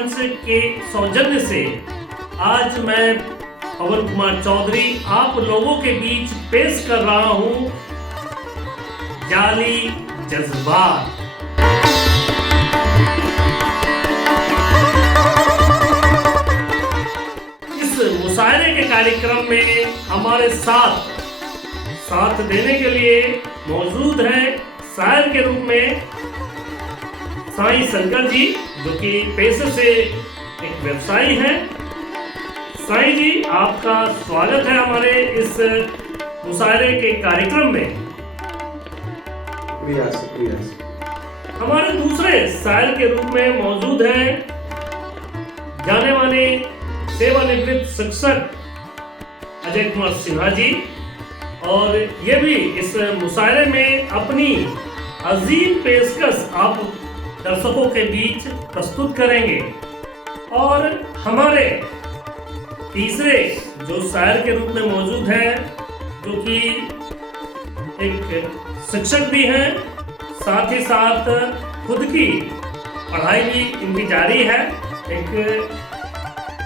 मंच के सौजन्य से आज मैं पवन कुमार चौधरी आप लोगों के बीच पेश कर रहा हूं जाली जज्बात। इस मुशायरे के कार्यक्रम में हमारे साथ देने के लिए मौजूद हैं शायर के रूप में साईं शंकर जी, जो कि पेशे से एक व्यवसायी हैं। साईं जी, आपका स्वागत है हमारे इस मुशायरे के कार्यक्रम में। शुक्रिया। हमारे दूसरे शायर के रूप में मौजूद हैं जाने माने सेवानिवृत्त शिक्षक अजय कुमार सिन्हा जी, और ये भी इस मुशायरे में अपनी अजीम पेशकश आप दर्शकों के बीच प्रस्तुत करेंगे। और हमारे तीसरे जो शायर के रूप में मौजूद हैं, जो कि एक शिक्षक भी हैं, साथ ही साथ खुद की पढ़ाई भी इनकी जारी है, एक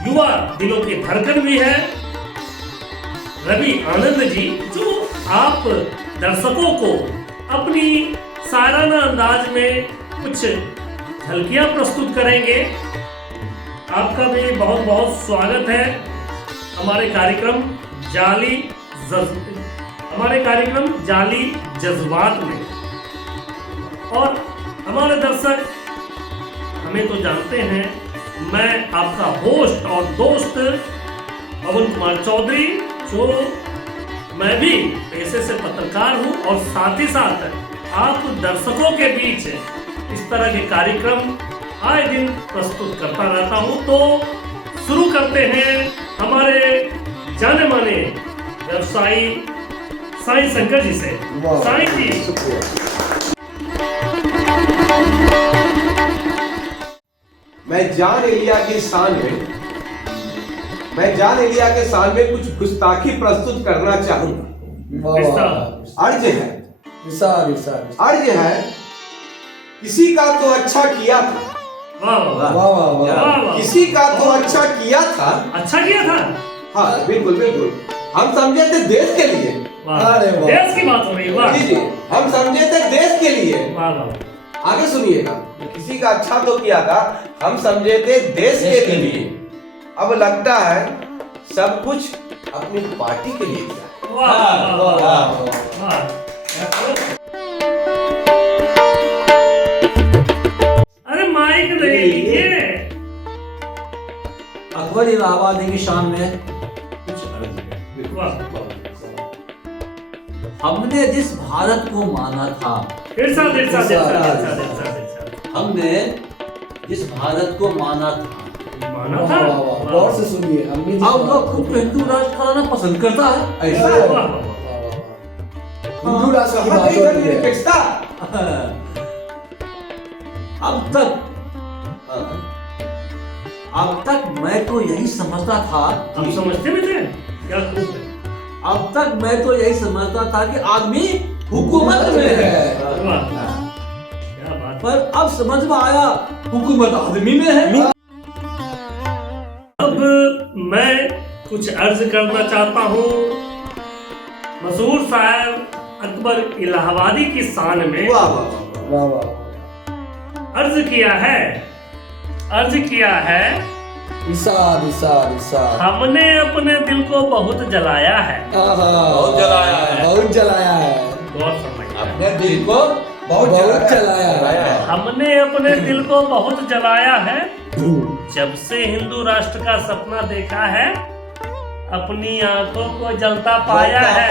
युवा दिलों की धड़कन भी है, रवि आनंद जी, जो आप दर्शकों को अपनी शायराना अंदाज में कुछ झलकियां प्रस्तुत करेंगे। आपका भी बहुत बहुत स्वागत है हमारे कार्यक्रम जाली जज्बात में। और हमारे दर्शक हमें तो जानते हैं, मैं आपका होस्ट और दोस्त पवन कुमार चौधरी, जो मैं भी पेशे से पत्रकार हूं और साथ ही साथ आप दर्शकों के बीच इस तरह के कार्यक्रम आए दिन प्रस्तुत करता रहता हूं। तो शुरू करते हैं हमारे जाने माने व्यवसायी साईं शंकर जी से। साईं जी, मैं जान एलिया के शान में कुछ गुस्ताखी प्रस्तुत करना चाहूंगा। अर्ज है, किसी का तो अच्छा किया था, किसी का तो अच्छा किया था। हाँ, बिल्कुल बिल्कुल। हम समझे थे देश के लिए। देश की बात हो रही है। जी, हम समझे थे देश के लिए। आगे सुनिएगा, किसी का अच्छा तो किया था, हम समझे थे देश के लिए। अब लगता है सब कुछ अपनी पार्टी के लिए किया। अरे माइक नहीं लीजिए। अकबर इलाहाबादी की शान में कुछ अर्ज है। हमने जिस भारत को माना था, हमने जिस भारत को माना था, गौर से सुनिए। अब वो खुद को हिंदू राष्ट्र कराना पसंद करता है। ऐसा हिंदू राष्ट्र की बात हो रही है। अब तक मैं तो यही समझता था। आप समझते भी थे क्या खूब है। अब तक मैं तो यही समझता था कि आदमी हुकूमत में है, क्या बात। पर अब समझ में आया हुकूमत आदमी में है। अब मैं कुछ अर्ज करना चाहता हूँ मशहूर शायर अकबर इलाहाबादी की शान में। अर्ज किया है हमने अपने दिल को बहुत जलाया है। बहुत जलाया है। गौर फरमाइए। अपने दिल को बहुत जलाया है। हमने अपने दिल को बहुत जलाया है, जब से हिंदू राष्ट्र का सपना देखा है, अपनी आंखों को जलता पाया है।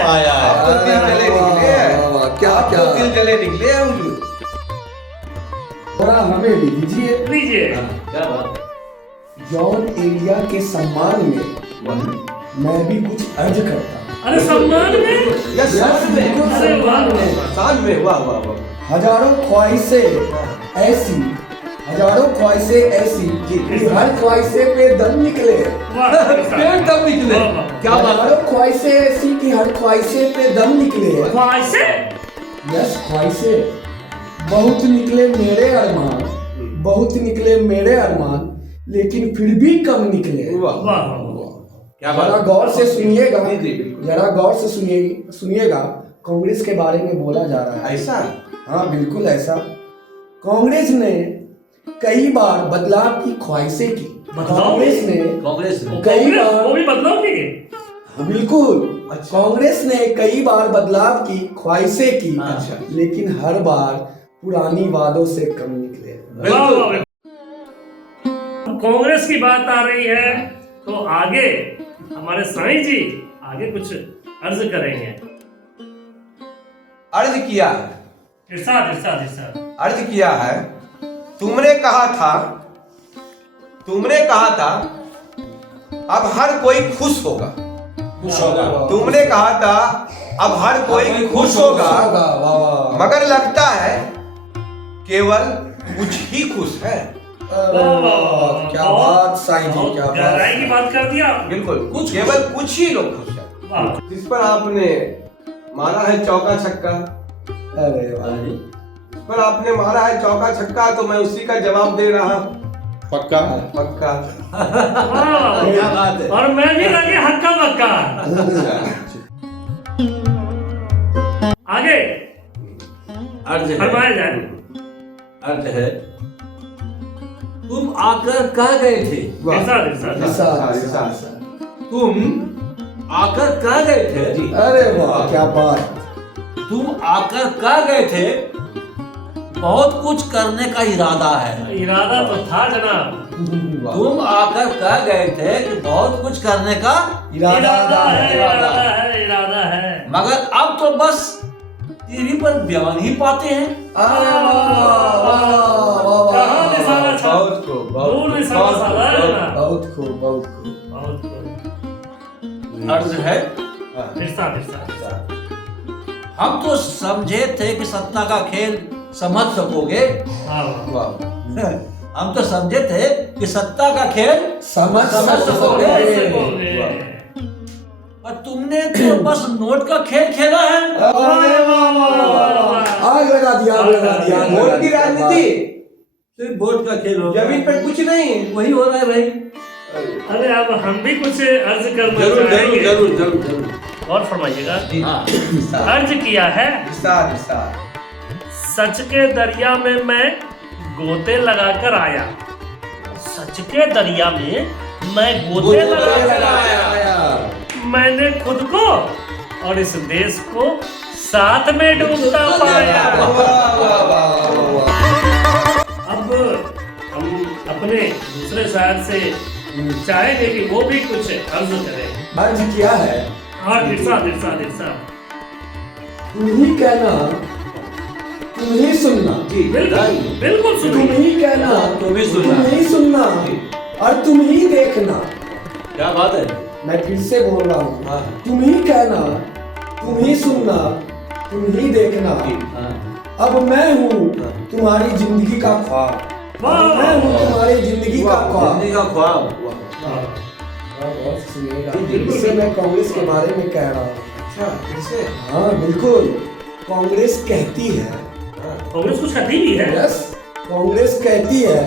दिल जले निकले हैं हुजूर। थोड़ा हमें भी दीजिए। क्या बात है। जॉन एलिया के सम्मान में मैं भी कुछ अर्ज करता हूँ। अरे सम्मान में, शान में। वाह। हजारों ख्वाहिशें ऐसी कि हर ख्वाहिशे पे दम निकले। दम निकले। क्या बात है। हजारों ख्वाहिशें ऐसी कि हर ख्वाहिशे पे दम निकले। ख्वाहिशें बहुत निकले मेरे अरमान, लेकिन फिर भी कम निकले। वाह वाह वाह वाह। क्या जरा बात गौर से सुनिएगा, जी, जी, बिल्कुल। जरा गौर से सुनिएगा कांग्रेस के बारे में बोला जा रहा है। ऐसा हाँ बिल्कुल ऐसा। कांग्रेस ने कई बार बदलाव की ख्वाहिशें की। बदलाव? कांग्रेस ने कांग्रेस ने कई कांग्रेस बार, वो भी बदलाव की हाँ, बिल्कुल अच्छा। कांग्रेस ने कई बार बदलाव की ख्वाहिशें की, अच्छा। लेकिन हर बार पुरानी वादों से कम निकले। वाह वाह वाह। कांग्रेस की बात आ रही है तो आगे हमारे साईं जी आगे कुछ अर्ज करेंगे। अर्ज किया है, इरशाद इरशाद इरशाद। अर्ज किया है। तुमने कहा था अब हर कोई खुश होगा। खुश होगा। तुमने कहा था अब हर कोई खुश होगा, वाह वाह। मगर लगता है केवल कुछ ही खुश है। अरे वाह, क्या बात साईं जी, क्या बात। गहराई की बात कर दिया आपने। बिल्कुल केवल कुछ ही लोग खुश है। वाह। जिस पर आपने मारा है चौका छक्का, अरे वाह, जिस पर आपने मारा है चौका छक्का, तो मैं उसी का जवाब दे रहा हूं। पक्का पक्का। वाह। क्या बात है। और मैं भी लगे हक्का बक्का। आगे अर्ज है, फरमाया जाए। अर्ज है, तुम आकर कह गए थे, इरशाद इरशाद। तुम आकर कह गए थे, अरे वाह, क्या बात। तुम आकर कह गए थे बहुत कुछ करने का इरादा है। इरादा तो था जनाब। तुम आकर कह गए थे कि बहुत कुछ करने का इरादा है, इरादा इरादा है। है, इरादा है। मगर अब तो बस टीवी पर बयान ही पाते हैं। अरे वाह वाह वाह कहाँ निशाना छा- बहुत खूब, दूर निशाना साधा है ना। बहुत खूब, बहुत खूब। बहुत खूब। अर्ज है, इरशाद इरशाद। हम तो समझे थे कि सत्ता का खेल समझ सकोगे। वाह वाह। वाह। हम तो समझे थे कि सत्ता का खेल समझ समझ सकोगे। सकोगे। और तुमने तो बस नोट का खेल खेला है। अरे वाह वाह वाह। आग लगा दिया, आग लगा दिया, आग लगा वोट की दिया। राजनीति, सिर्फ वोट का खेल हो गया। जमीन पर कुछ नहीं। वही हो रहा है भाई। अरे अब हम भी कुछ अर्ज करना चाहेंगे। जरूर। और फरमाइएगा। हाँ। अर्ज किया है, विस्तार विस्तार। सच के दरिया में मैं गोते लगाकर आया। सच के दरिया में मैं गोते लगाकर आया। मैंने खुद को और इस देश को साथ में डूबता पाया। अब हम अपने दूसरे शायर से चाहेंगे कि वो भी कुछ अर्ज करें। अर्ज किया है, हाँ इरशाद इरशाद इरशाद। तुम ही कहना, तुम ही सुनना। बिल्कुल बिल्कुल तुम सुनिए। ही कहना, तुम ही सुनना। तुम ही सुनना और तुम ही देखना। क्या बात है। मैं फिर से बोल रहा हूँ, हाँ। तुम ही कहना, तुम ही सुनना, तुम ही देखना। हाँ। अब मैं हूँ तुम्हारी जिंदगी का ख्वाब। वाह। मैं हूँ तुम्हारी जिंदगी का ख्वाब। जिंदगी का ख्वाब। बहुत सुनिएगा, इससे मैं कांग्रेस के बारे में कह रहा हूँ। अच्छा कैसे? हाँ बिल्कुल, कांग्रेस कहती है, कांग्रेस कुछ कहती भी है। यस, कांग्रेस कहती है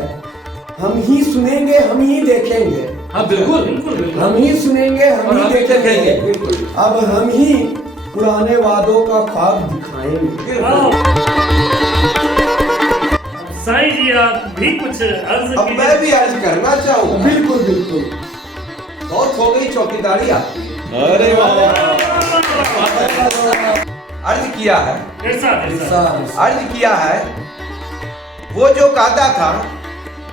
हम ही सुनेंगे, हम ही देखेंगे। हाँ बिल्कुल बिल्कुल बिल्कुल। हम ही सुनेंगे, हम और ही हम ही देखेंगे। देखेंगे। बिल्कुल। अब हम ही पुराने वादों का ख्वाब दिखाएंगे। साईं जी आप भी कुछ अर्ज अब कीजिए। मैं भी अर्ज करना चाहूंगा। बिल्कुल बिल्कुल। बहुत हो गई चौकीदारी आपकी। अरे अर्ज किया है, इरशाद इरशाद। अर्ज किया है, वो जो कहता था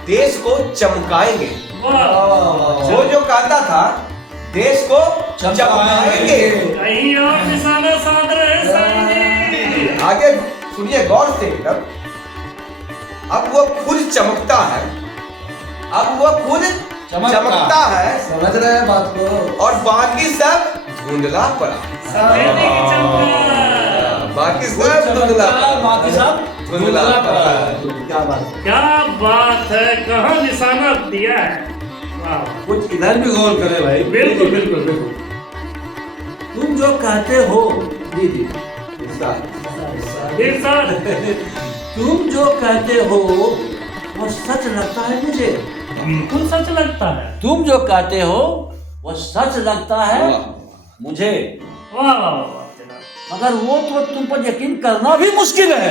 देश को चमकाएंगे। वाह। वो जो कहता था देश को चमकाएंगे। कहीं और निशाना साध रहे हैं साईं जी। आगे सुनिए गौर से एकदम। अब वो खुद चमकता है, अब वो खुद चमकता है समझ रहे हैं बात को? और बाकी सब धुंधला पड़ा। सफेदी की चमक। बाकी सब धुंधला पड़ा। बाकी सब धुंधला पड़ा। क्या बात है। क्या बात है, कहाँ निशाना दिया है। वाह। कुछ इधर भी गौर करे भाई। बिल्कुल बिल्कुल बिल्कुल। तुम जो कहते हो, जी जी विस्तार। इरशाद। तुम जो कहते हो वो सच लगता है मुझे। बिल्कुल सच लगता है। तुम जो कहते हो वो सच लगता है मुझे, वाह वाह वाह वाह जनाब। मगर वो तो तुम पर यकीन करना भी मुश्किल है।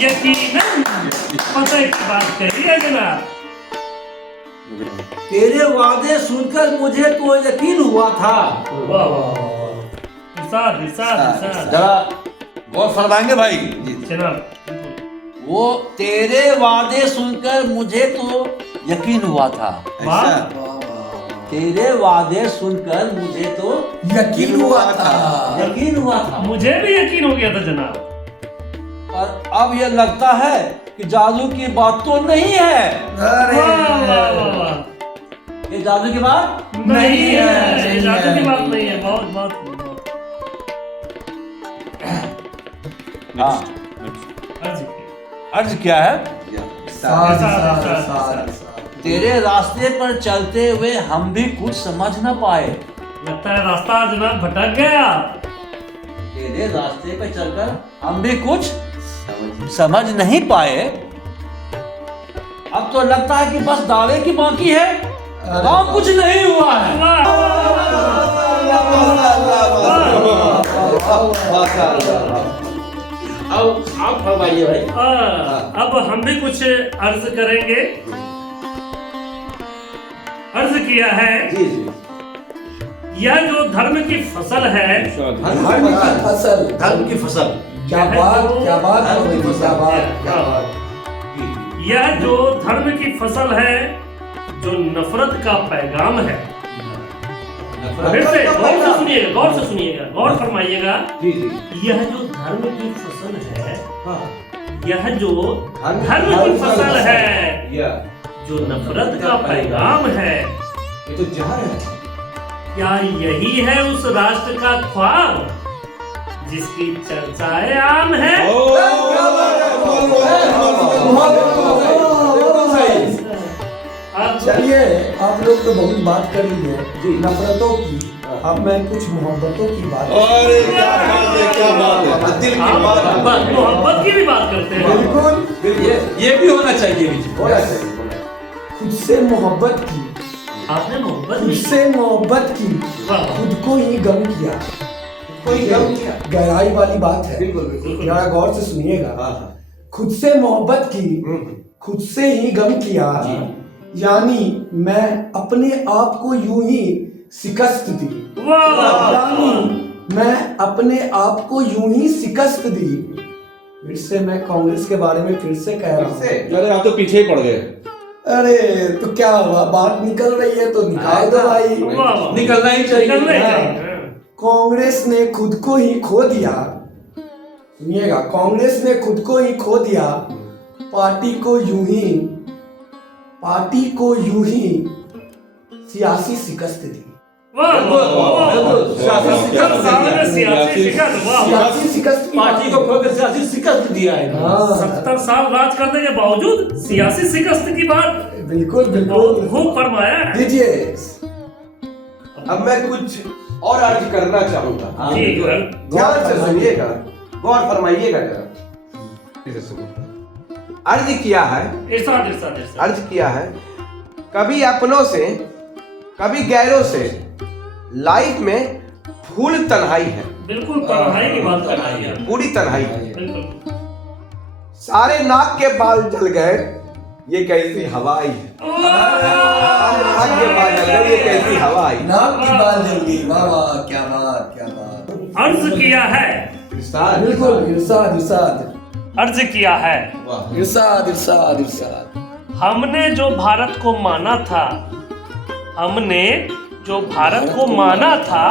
यकीनन पता की बात कही है जनाब। तेरे वादे सुनकर मुझे तो यकीन हुआ था। वाह वाह वाह, इरशाद इरशाद इरशाद जरा गौर फरमाएंगे भाई। जनाब। वो तेरे वादे सुनकर मुझे तो यकीन हुआ था। वाह तेरे वादे सुनकर मुझे तो यकीन हुआ था। यकीन हुआ था। मुझे भी यकीन हो गया था जनाब। और अब ये लगता है कि जादू की बात तो नहीं है। अरे वाह वाह वाह वाह, ये जादू की बात नहीं है, नहीं ये जादू है। की बात नहीं है। बहुत बहुत हाँ, अर्ज की। अर्ज क्या है? साथ साथ, साथ साथ, साथ तेरे रास्ते पर चलते हुए हम भी कुछ समझ न पाए। लगता है रास्ता जनाब भटक गया। तेरे रास्ते पर चलकर हम भी कुछ समझ नहीं पाए। अब तो लगता है कि बस दावे की बाकी है, काम कुछ नहीं हुआ है। वाह अब आप फरमाइए भाई। अब हम भी कुछ अर्ज करेंगे। अर्ज किया है, जी जी। यह जो धर्म की फसल है, धर्म की फसल। धर्म की फसल। क्या बात क्या बात हो रही है, क्या बात क्या बात। यह जो धर्म की फसल है, जो नफरत का पैगाम है। फिर से गौर से सुनिएगा, गौर से सुनिएगा, गौर फरमाइएगा। जी जी। यह जो धर्म की फसल है, यह जो धर्म धर्म की फसल है, या जो नफरत का पैगाम है, ये तो जहर है। क्या यही है उस राष्ट्र का ख्वाब जिसकी चर्चाएं आम है? अब चलिए, आप लोग तो बहुत बात कर ली है नफरतों की। अब मैं कुछ मोहब्बतों की बात अरे क्या बात है, क्या बात है, दिल की आप बात है। मोहब्बत की भी बात करते हैं। बिल्कुल ये भी होना चाहिए भी। होना चाहिए, होना चाहिए। खुद से मोहब्बत की, आपने मोहब्बत खुद भी से मोहब्बत की, वाह। खुद को ही गम किया। कोई गम किया। गहराई वाली बात है, बिल्कुल बिल्कुल। जरा गौर से सुनिएगा। हाँ हाँ। खुद से मोहब्बत की, खुद से ही गम किया, यानी मैं अपने आप को यूं ही शिकस्त दी। वाह वाह यानी मैं अपने आप को यूं ही शिकस्त दी। फिर से मैं कांग्रेस के बारे में फिर से कह रहा हूँ। अरे आप तो पीछे ही पड़ गए। अरे तो क्या हुआ, बात निकल रही है तो निकाल दो भाई। वाह वाह। निकलना ही चाहिए। निकलना ही हाँ। चाहिए। कांग्रेस ने खुद को ही खो दिया। सुनिएगा, कांग्रेस ने खुद को ही खो दिया। पार्टी को यूं ही सियासी शिकस्त दी। वाह वाह वाह वाह। सियासी शिकस्त, वाह वाह। सियासी शिकस्त की पार्टी को खोकर सियासी शिकस्त दिया है। हाँ 70 साल राज करने के बावजूद सियासी शिकस्त की बात बिल्कुल बहुत बिल्कुल खूब फरमाया है। दीजिए। अब मैं कुछ और अर्ज करना चाहूंगा। जी ध्यान से सुनिएगा, गौर फरमाइएगा जरा। अर्ज किया है, इरशाद इरशाद इरशाद। अर्ज किया है, कभी अपनों से कभी गैरों से लाइफ में फूल तन्हाई है, बिल्कुल तन्हाई की बात कर रही है। पूरी तन्हाई है। बिल्कुल। सारे नाक के बाल जल गए, ये कैसी हवा आई है। नाक के बाल जल गए, ये कैसी हवा आई। नाक की बाल जल गई। वाह वाह, क्या बात क्या बात। अर्ज किया है, बिल्कुल इरशाद इरशाद अर्ज किया है। इरशाद इरशाद इरशाद। हमने जो भारत को माना था, हमने जो भारत को माना था,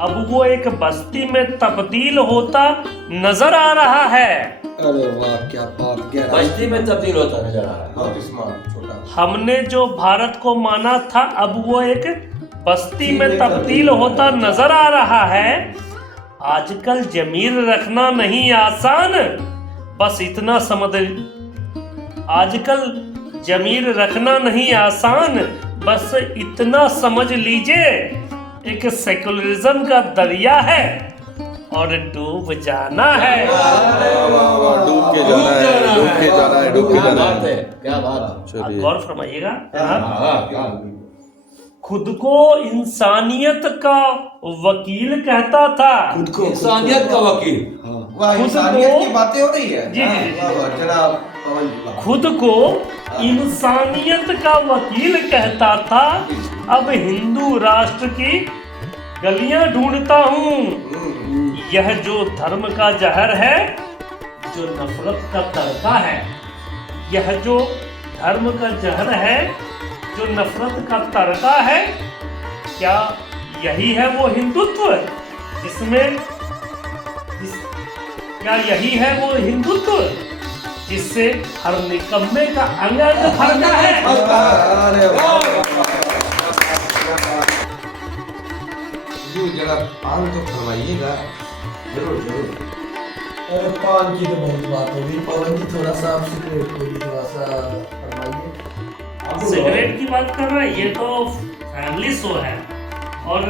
अब वो एक बस्ती में तब्दील होता नजर आ रहा है। अरे वाह, क्या बात, गहरा। बस्ती में तब्दील होता नजर आ रहा है। बहुत स्मार्ट, छोटा। हमने जो भारत को माना था, अब वो एक बस्ती में तब्दील होता नजर आ रहा है। आजकल जमीर रखना नहीं आसान, बस इतना समझ। आजकल जमीर रखना नहीं आसान, बस इतना समझ लीजिए, एक सेकुलरिज्म का दरिया है। और डूब जाना है। डूब के जाना है, डूब के जाना है, डूब के क्या जाना बात है। है, क्या बात है। आप चलिए गौर फरमाइएगा जनाब। क्या खुद को इंसानियत का वकील कहता था। खुद को इंसानियत का वकील। वाह, खुद इंसानियत को- की बातें हो रही है। जी, जी, जी, वाह, वाह, जनाब पवन जी, वाह। खुद को इंसानियत का वकील कहता था, अब हिंदू राष्ट्र की गलियां ढूंढता हूँ। यह जो धर्म का जहर है, जो नफरत का तड़का है, यह जो धर्म का जहर है, जो नफरत का तड़का है, क्या यही है वो हिंदुत्व जिसमें क्या यही है वो हिंदुत्व जिससे हर निकम्मे का अंग अंग भरता है। अरे वाह, जी, जरा पान तो फरमाइएगा। जरूर जरूर। अरे पान की तो बहुत बात हो गई। पवन जी थोड़ा सा आप सिगरेट को भी थोड़ा सा फरमाइए। सिगरेट की बात कर रहे हैं, ये तो फैमिली शो है और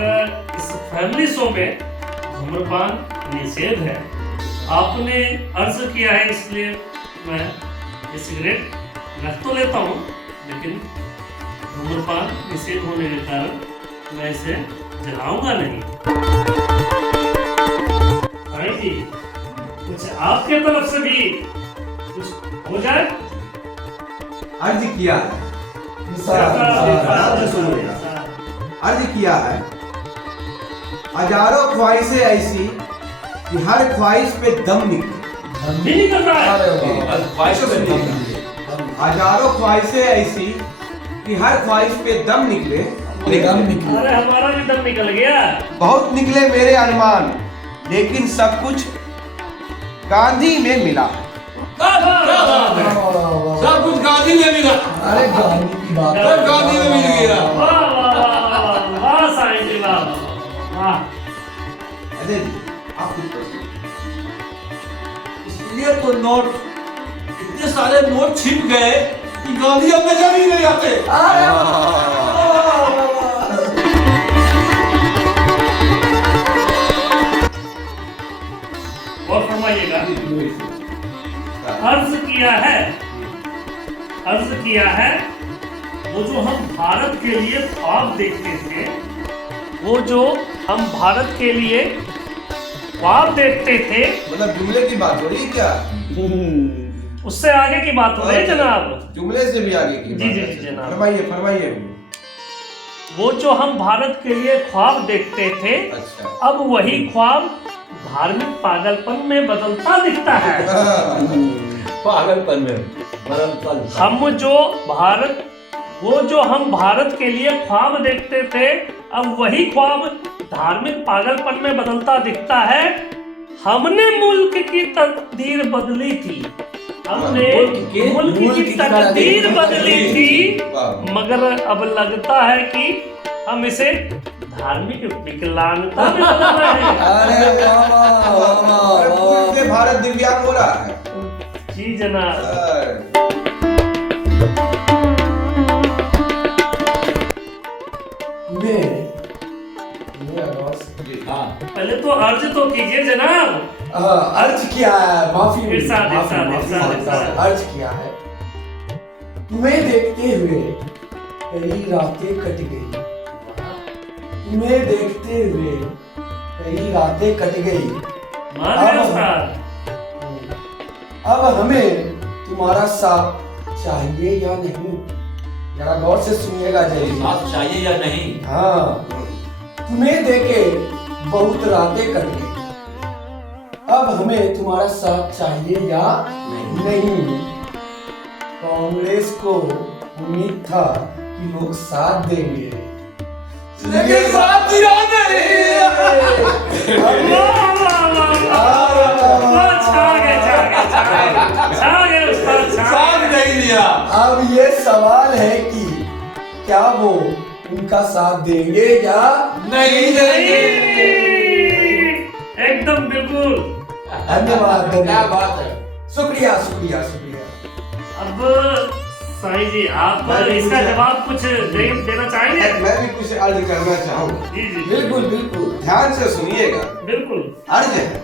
इस फैमिली शो में धूम्रपान निषेध है। आपने अर्ज किया है, इसलिए मैं ये सिगरेट रख तो लेता हूँ, लेकिन धूम्रपान निषेध होने के कारण मैं इसे जलाऊंगा नहीं। भाई जी, कुछ आपके तरफ से भी कुछ हो जाए। अर्ज किया है, अर्ज किया है। हजारों ख्वाहिशें ऐसी कि हर ख्वाहिश पे दम निकले। नहीं निकल रहा है। अरे वाह। ख्वाहिशों पे दम निकले। हजारों ख्वाहिशें ऐसी कि हर ख्वाहिश पे दम निकले। दम निकले। अरे हमारा भी दम निकल गया। बहुत निकले मेरे अरमान, लेकिन सब कुछ गांधी में मिला। सब कुछ गांधी में मिला। अरे गांधी की बात है। सब गांधी में मिल गया। वाह वाह वाह वाह साईं जी, वाह वाह। अजय जी, आप कुछ कहिए। इसलिए तो नोट, इतने सारे नोट छिप गए कि गांधी अब नजर ही नहीं आते। और फरमाइएगा, अर्ज किया है, वो जो हम भारत के लिए ख्वाब देखते थे, वो जो हम भारत के लिए ख्वाब देखते थे, मतलब जुमले की बात हो रही है क्या? उससे आगे की बात हो रही है जनाब। जुमले से भी आगे की जी, बात जी, है। जी, जनाब। फरमाइए फरमाइए। वो जो हम भारत के लिए ख्वाब देखते थे, अच्छा। अब वही ख्वाब धार्मिक पागलपन में बदलता दिखता है। पागलपन में बदलता। वो जो हम भारत के लिए ख्वाब देखते थे, अब वही ख्वाब धार्मिक पागलपन में बदलता दिखता है। हमने मुल्क की तकदीर बदली थी, हमने मुल्क की तकदीर बदली थी, मगर अब लगता है कि हम इसे धार्मिक विकलांगता में बदल रहे हैं। अरे वाह वाह वाह वाह। फिर से भारत दिव्यांग हो रहा है। जी जनाब। हाँ। पहले तो अर्ज तो कीजिए जनाब। अर्ज किया है, माफी इरशाद, माफी, इरशाद, माफी, इरशाद, माफी, इरशाद। अर्ज किया है। तुम्हें देखते हुए कई रातें कट गई, तुम्हें देखते हुए कई रातें कट गई। मान गए उस्ताद। अब हमें तुम्हारा साथ चाहिए या नहीं? जरा गौर से सुनिएगा जय। साथ चाहिए या नहीं? हाँ, तुम्हें देखे बहुत रातें कट गई, अब हमें तुम्हारा साथ चाहिए या नहीं? कांग्रेस को उम्मीद था कि लोग साथ देंगे, लेकिन साथ दिया नहीं। साथ नहीं दिया। अब ये सवाल है कि क्या वो उनका साथ देंगे या नहीं देंगे। एकदम बिल्कुल। धन्यवाद क्या बात है। शुक्रिया शुक्रिया शुक्रिया। अब साईं जी आप मैं भी इसका कुछ- जवाब कुछ देना चाहेंगे? मैं भी कुछ अर्ज करना चाहूंगा। जी जी बिल्कुल बिल्कुल। ध्यान से सुनिएगा। बिल्कुल। अर्ज है,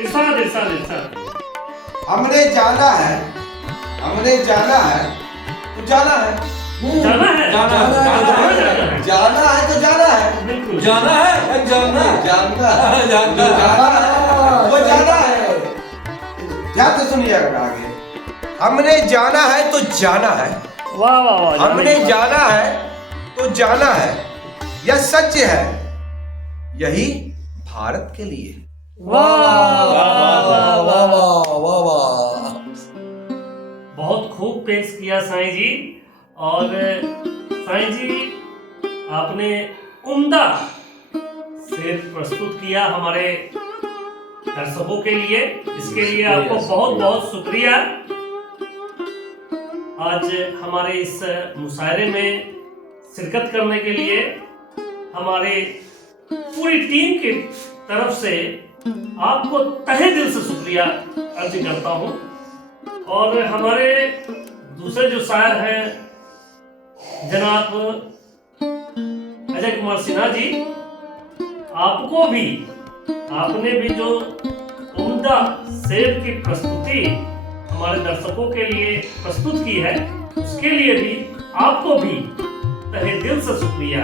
इरशाद इरशाद इरशाद। हमने जाना है, हमने जाना है तो जाना है, जाना है जाना है, जाना है। जाना है तो जाना है, बिल्कुल। जाना है जानना है जानना है, जानना जो है। जाना है वो जाना है। ध्यान से सुनिएगा आगे। हमने जाना है तो जाना है, वाह वाह वाह। हमने जाना है तो जाना है, यह सच है, यही भारत के लिए। वाह वाह वाह वाह। वाह वाह। बहुत खूब पेश किया साईं जी। और साईं जी आपने उम्दा शेर प्रस्तुत किया हमारे दर्शकों के लिए। इसके लिए आपको बहुत बहुत शुक्रिया। आज हमारे इस मुशायरे में शिरकत करने के लिए हमारे पूरी टीम की तरफ से आपको तहे दिल से शुक्रिया अर्ज करता हूँ। और हमारे दूसरे जो शायर हैं जनाब अजय कुमार सिन्हा जी, आपको भी, आपने भी जो उम्दा शेर की प्रस्तुति हमारे दर्शकों के लिए प्रस्तुत की है, उसके लिए भी आपको भी तहे दिल से शुक्रिया।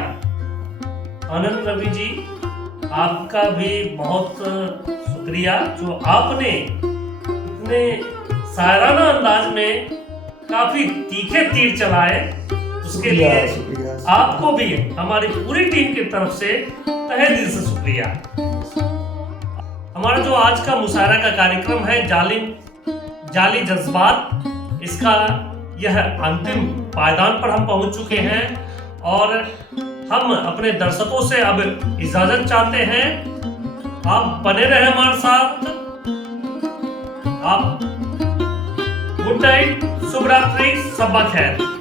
आनंद रवि जी, आपका भी बहुत शुक्रिया जो आपने इतने शायराना अंदाज में काफी तीखे तीर चलाए। उसके लिए शुक्रिया। आपको भी हमारी पूरी टीम की तरफ से तहे दिल से शुक्रिया। हमारा जो आज का मुशायरा का कार्यक्रम है जाली जज्बात, इसका यह अंतिम पायदान पर हम पहुंच चुके हैं और हम अपने दर्शकों से अब इजाजत चाहते हैं। आप बने रहे हमारे साथ। आप गुड नाइट, शुभ रात्रि, सबा खैर।